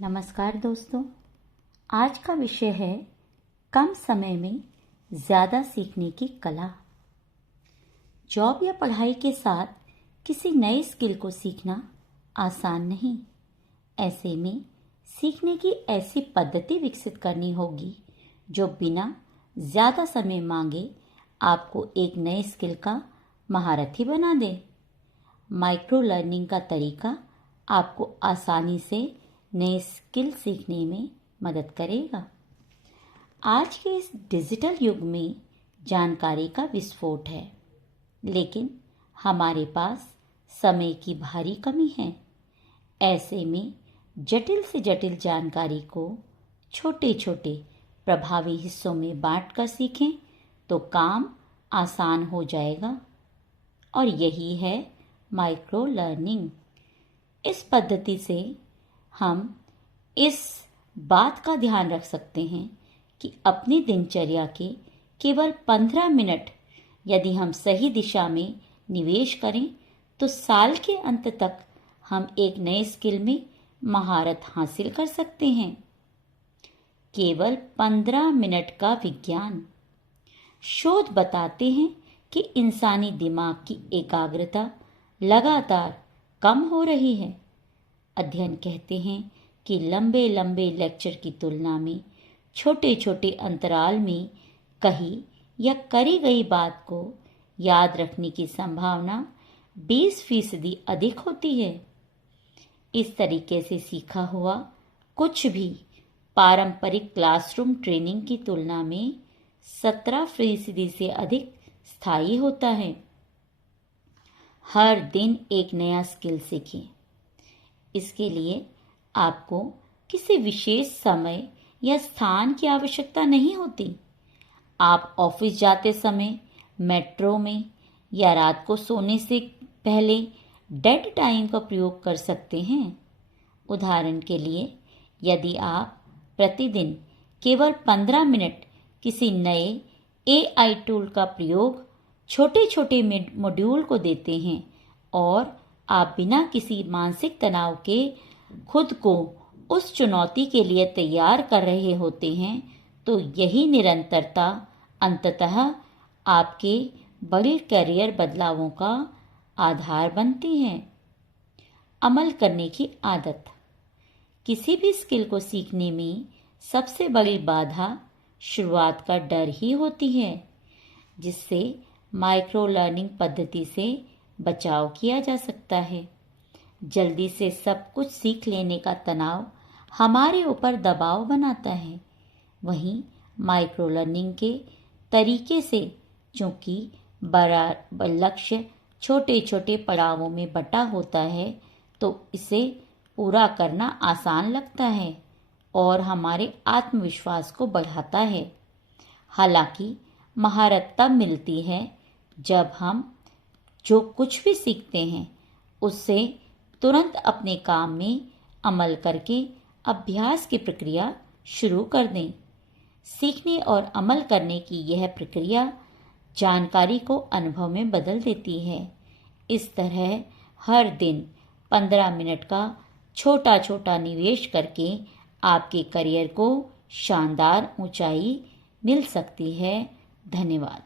नमस्कार दोस्तों। आज का विषय है कम समय में ज़्यादा सीखने की कला। जॉब या पढ़ाई के साथ किसी नए स्किल को सीखना आसान नहीं। ऐसे में सीखने की ऐसी पद्धति विकसित करनी होगी जो बिना ज़्यादा समय मांगे आपको एक नए स्किल का महारथी बना दे। माइक्रो लर्निंग का तरीका आपको आसानी से नए स्किल सीखने में मदद करेगा। आज के इस डिजिटल युग में जानकारी का विस्फोट है, लेकिन हमारे पास समय की भारी कमी है। ऐसे में जटिल से जटिल जानकारी को छोटे छोटे प्रभावी हिस्सों में बांटकर सीखें तो काम आसान हो जाएगा। और यही है माइक्रो लर्निंग। इस पद्धति से हम इस बात का ध्यान रख सकते हैं कि अपनी दिनचर्या के केवल 15 मिनट यदि हम सही दिशा में निवेश करें तो साल के अंत तक हम एक नए स्किल में महारत हासिल कर सकते हैं। केवल 15 मिनट का विज्ञान। शोध बताते हैं कि इंसानी दिमाग की एकाग्रता लगातार कम हो रही है। अध्ययन कहते हैं कि लंबे लंबे लेक्चर की तुलना में छोटे छोटे अंतराल में कही या करी गई बात को याद रखने की संभावना 20% अधिक होती है। इस तरीके से सीखा हुआ कुछ भी पारंपरिक क्लासरूम ट्रेनिंग की तुलना में 17% से अधिक स्थायी होता है। हर दिन एक नया स्किल सीखें। इसके लिए आपको किसी विशेष समय या स्थान की आवश्यकता नहीं होती। आप ऑफिस जाते समय, मेट्रो में या रात को सोने से पहले डेड टाइम का प्रयोग कर सकते हैं। उदाहरण के लिए, यदि आप प्रतिदिन केवल 15 मिनट किसी नए AI टूल का प्रयोग छोटे छोटे मॉड्यूल को देते हैं और आप बिना किसी मानसिक तनाव के खुद को उस चुनौती के लिए तैयार कर रहे होते हैं, तो यही निरंतरता अंततः आपके बड़े करियर बदलावों का आधार बनती है। अमल करने की आदत। किसी भी स्किल को सीखने में सबसे बड़ी बाधा शुरुआत का डर ही होती है, जिससे माइक्रो लर्निंग पद्धति से बचाव किया जा सकता है। जल्दी से सब कुछ सीख लेने का तनाव हमारे ऊपर दबाव बनाता है। वहीं माइक्रो लर्निंग के तरीके से, चूंकि बड़ा लक्ष्य छोटे छोटे पड़ावों में बटा होता है, तो इसे पूरा करना आसान लगता है और हमारे आत्मविश्वास को बढ़ाता है। हालांकि महारत तब मिलती है जब हम जो कुछ भी सीखते हैं उससे तुरंत अपने काम में अमल करके अभ्यास की प्रक्रिया शुरू कर दें। सीखने और अमल करने की यह प्रक्रिया जानकारी को अनुभव में बदल देती है। इस तरह हर दिन 15 मिनट का छोटा छोटा निवेश करके आपके करियर को शानदार ऊंचाई मिल सकती है। धन्यवाद।